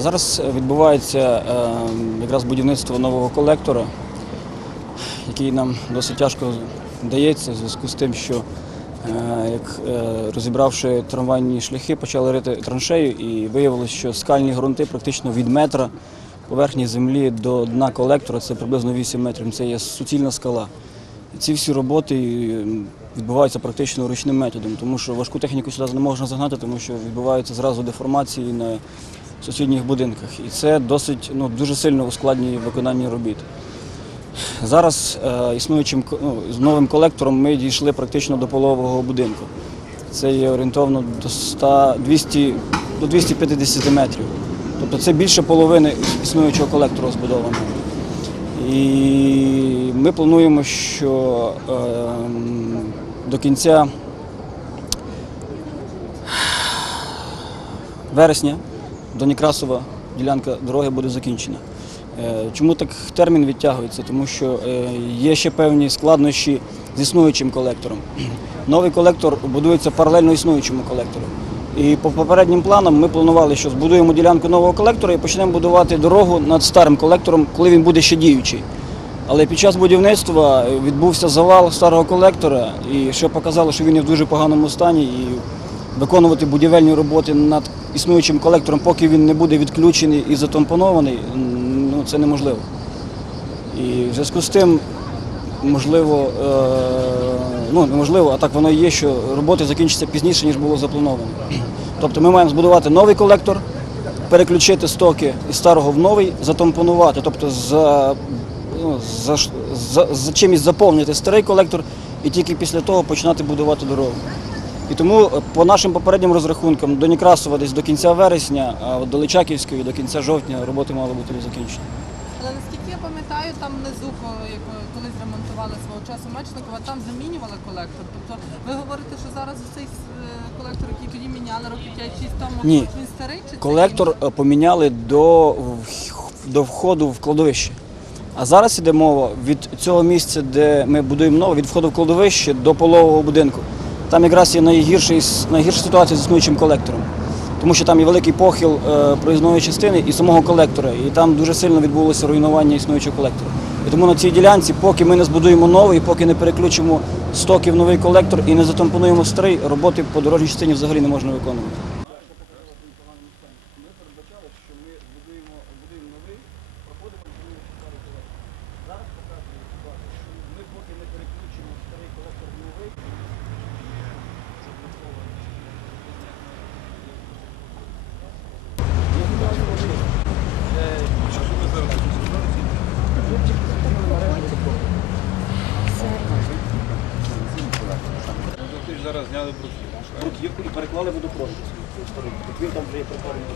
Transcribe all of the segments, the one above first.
Зараз відбувається е, якраз будівництво нового колектора, який нам досить тяжко дається в зв'язку з тим, що е, як е, розібравши трамвайні шляхи, почали рити траншею і виявилося, що скальні ґрунти практично від метра поверхні землі до дна колектора це приблизно 8 метрів. Це є суцільна скала. Ці всі роботи відбуваються практично ручним методом, тому що важку техніку сюди не можна загнати, тому що відбуваються зразу деформації на сусідніх будинках. І це досить ну, дуже сильно ускладнює виконання робіт. Зараз е, існуючим ну, з новим колектором ми дійшли практично до полового будинку. Це є орієнтовно до 100, 200, до 250 метрів. Тобто це більше половини існуючого колектора збудовано. І ми плануємо, що е, до кінця вересня до Некрасова ділянка дороги буде закінчена. Е, Чому так термін відтягується? Тому що е, є ще певні складнощі з існуючим колектором. Новий колектор будується паралельно існуючому колектору. І по попереднім планам ми планували, що збудуємо ділянку нового колектора і почнемо будувати дорогу над старим колектором, коли він буде ще діючий. Але під час будівництва відбувся завал старого колектора, і що показало, що він є в дуже поганому стані, і виконувати будівельні роботи над існуючим колектором, поки він не буде відключений і затомпонований, ну, це неможливо. І в зв'язку з тим, можливо, е, ну неможливо, а так воно і є, що роботи закінчаться пізніше, ніж було заплановано. Тобто ми маємо збудувати новий колектор, переключити стоки із старого в новий, затомпонувати, тобто за, ну, за, за, за чимось заповнити старий колектор і тільки після того починати будувати дорогу. І тому е, по нашим попереднім розрахункам до Некрасова десь до кінця вересня, а от до Личаківської до кінця жовтня роботи мали бути закінчені. Але наскільки я пам'ятаю, там внизу, колись ремонтували свого часу Мечникова, там замінювали колектор. Тобто ви говорите, що зараз цей е, колектор, який тоді міняли років 5-6 тому, Ні. він старий чи Колектор інший? е, поміняли до, до входу в кладовище. А зараз іде мова від цього місця, де ми будуємо нове, від входу в кладовище до полового будинку. Там якраз є найгірша ситуація з існуючим колектором. Тому що там є великий похил е, проїзної частини і самого колектора. І там дуже сильно відбулося руйнування існуючого колектора. І тому на цій ділянці, поки ми не збудуємо новий, поки не переключимо стоки в новий колектор і не затампонуємо старий, роботи по дорожній частині взагалі не можна виконувати. Ти ж зараз зняли бруску. І переклали водопровід. Він там вже є.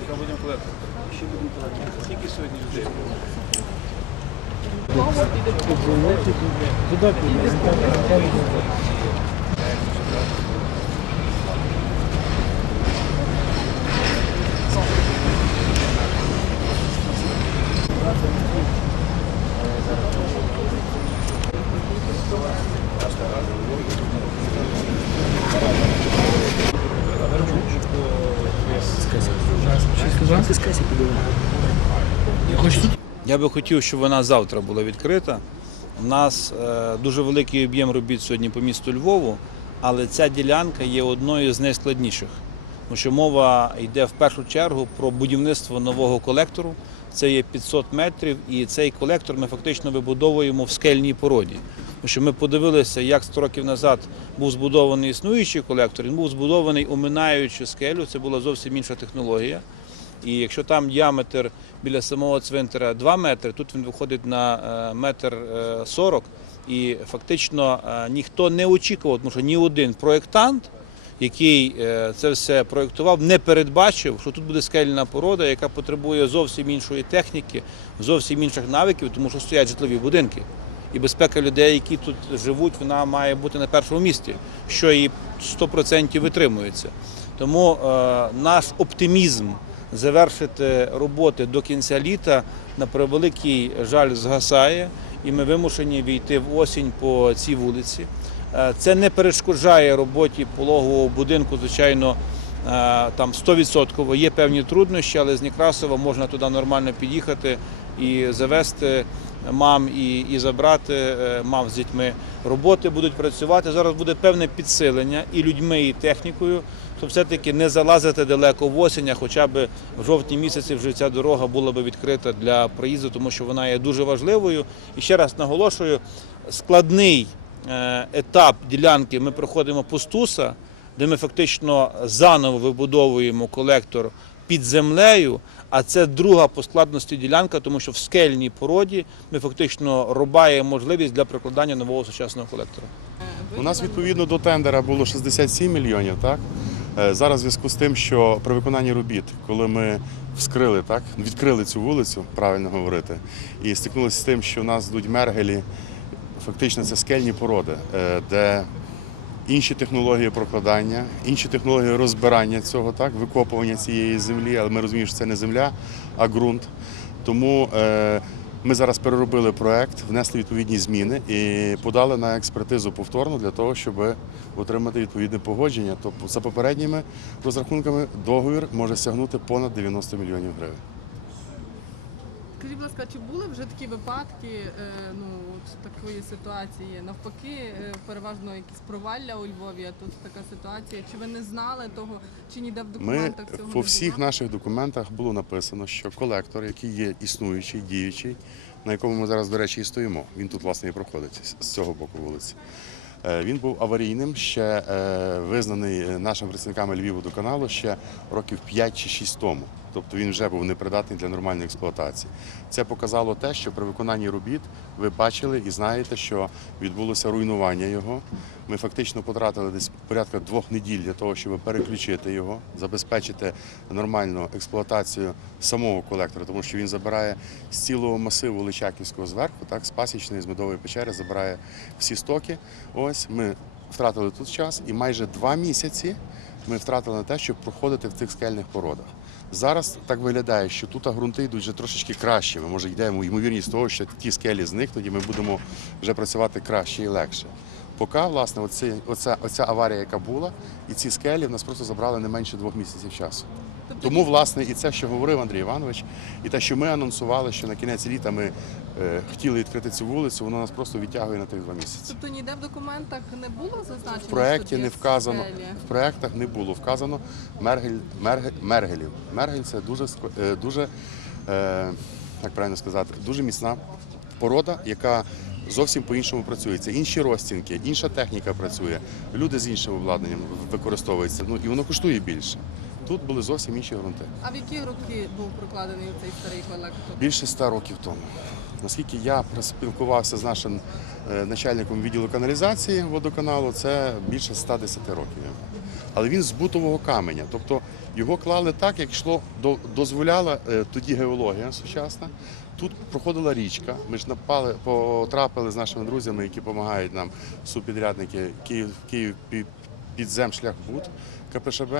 Яка будемо колектор? Ще будемо колектор. Скільки сьогодні людей? Я би хотів, щоб вона завтра була відкрита. У нас е, дуже великий об'єм робіт сьогодні по місту Львову, але ця ділянка є одною з найскладніших. Тому що мова йде в першу чергу про будівництво нового колектору. Це є 500 метрів, і цей колектор ми фактично вибудовуємо в скельній породі. Тому що ми подивилися, як 100 років назад був збудований існуючий колектор. Він був збудований оминаючи скелю. Це була зовсім інша технологія. І якщо там діаметр біля самого цвинтара 2 метри, тут він виходить на е, метр е, 40. І фактично е, ніхто не очікував, тому що ні один проєктант, який е, це все проєктував, не передбачив, що тут буде скельна порода, яка потребує зовсім іншої техніки, зовсім інших навиків, тому що стоять житлові будинки. І безпека людей, які тут живуть, вона має бути на першому місці, що і 100% витримується. Тому е, наш оптимізм завершити роботи до кінця літа на превеликий жаль згасає, і ми вимушені війти в осінь по цій вулиці. Е, Це не перешкоджає роботі пологового будинку, звичайно, е, там 100%. Є певні труднощі, але з Некрасова можна туди нормально під'їхати і завести мам і, і забрати е, мам з дітьми. Роботи будуть працювати. Зараз буде певне підсилення і людьми, і технікою, щоб все-таки не залазити далеко в осінь, а хоча б в жовтні місяці вже ця дорога була б відкрита для проїзду, тому що вона є дуже важливою. І ще раз наголошую, складний е, етап ділянки ми проходимо по Стуса, де ми фактично заново вибудовуємо колектор під землею. А це друга по складності ділянка, тому що в скельній породі ми фактично рубаємо можливість для прокладання нового сучасного колектора. У нас відповідно до тендера було 67 мільйонів. Так Е, зараз в зв'язку з тим, що при виконанні робіт, коли ми вскрили, так відкрили цю вулицю, правильно говорити, і стикнулися з тим, що у нас йдуть мергелі, фактично це скельні породи, е, де інші технології прокладання, інші технології розбирання цього, так, викопування цієї землі, але ми розуміємо, що це не земля, а ґрунт. Тому е, ми зараз переробили проект, внесли відповідні зміни і подали на експертизу повторно для того, щоб отримати відповідне погодження. Тобто, за попередніми розрахунками договір може сягнути понад 90 мільйонів гривень. Скажіть, будь ласка, чи були вже такі випадки е, ну, от такої ситуації? Навпаки, е, переважно якісь провалля у Львові, а тут така ситуація. Чи ви не знали того, чи ніде в Ми документах цього по не всіх було? наших документах було написано, що колектор, який є існуючий, діючий, на якому ми зараз, до речі, і стоїмо, він тут власне і проходить з цього боку вулиці. Е, Він був аварійним, ще визнаний нашими працівниками Львівводоканалу ще років 5 чи 6 тому. Тобто він вже був непридатний для нормальної експлуатації. Це показало те, що при виконанні робіт ви бачили і знаєте, що відбулося руйнування його. Ми фактично потратили десь порядка двох неділь для того, щоб переключити його, забезпечити нормальну експлуатацію самого колектора, тому що він забирає з цілого масиву Личаківського зверху, так, з пасічної, з медової печери, забирає всі стоки. Ось ми втратили тут час, і майже два місяці ми втратили на те, щоб проходити в цих скельних породах. Зараз так виглядає, що тут ґрунти йдуть вже трошечки краще. Ми може йдемо ймовірність того, що ті скелі зникнуть, і ми будемо вже працювати краще і легше. Поки, власне, оці, оця, оця аварія, яка була, і ці скелі в нас просто забрали не менше двох місяців часу. Тому, власне, і це, що говорив Андрій Іванович, і те, що ми анонсували, що на кінець літа ми е, хотіли відкрити цю вулицю, воно нас просто відтягує на тих два місяці. Тобто ніде в документах не було зазначено? В проєкті не вказано, в проєктах не було вказано мергель, мергель, мергелів. Мергель це дуже, е, дуже е, як правильно сказати, дуже міцна порода, яка зовсім по-іншому працює. Це інші розцінки, інша техніка працює, люди з іншим обладнанням використовуються. Ну і воно коштує більше. Тут були зовсім інші ґрунти. А в які роки був прокладений цей старий колектор? Більше ста років тому. Наскільки я спілкувався з нашим е, начальником відділу каналізації водоканалу, це більше 110 років. Але він з бутового каменя, тобто його клали так, як йшло дозволяла е, тоді геологія сучасна. Тут проходила річка. Ми ж напали, потрапили з нашими друзями, які допомагають нам субпідрядники Київ, Київ пі- підземшляхбуд КПШБ.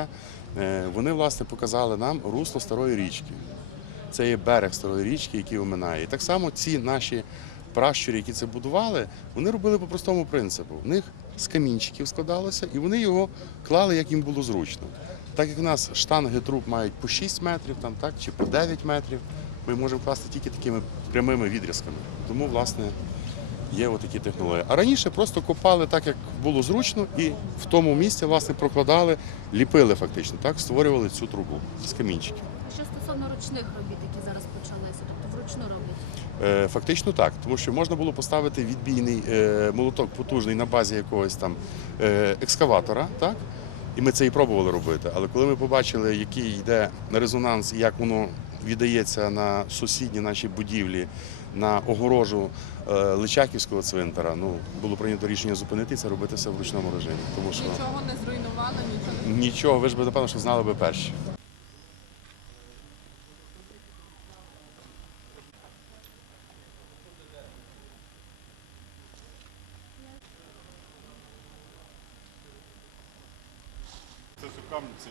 Е, Вони власне показали нам русло старої річки. Це є берег старої річки, який оминає. І так само ці наші пращури, які це будували, вони робили по простому принципу. В них з камінчиків складалося, і вони його клали, як їм було зручно. Так як в нас штанги труб мають по 6 метрів, там, так, чи по 9 метрів, ми можемо класти тільки такими прямими відрізками. Тому, власне, є отакі технології. А раніше просто копали так, як було зручно, і в тому місці власне прокладали, ліпили фактично, так, створювали цю трубу з камінчиків. Що стосовно ручних робіт, які зараз почалися, тобто вручну роблять. Е, Фактично так, тому що можна було поставити відбійний е, молоток потужний на базі якогось там е, екскаватора, так? І ми це і пробували робити. Але коли ми побачили, який йде резонанс і як воно віддається на сусідні наші будівлі, на огорожу е, Личаківського цвинтара, ну було прийнято рішення зупинити це, робити все в ручному режимі. Тому що Нічого не зруйнувало, нічого не нічого, ви ж би напевно, що знали би перші. Це це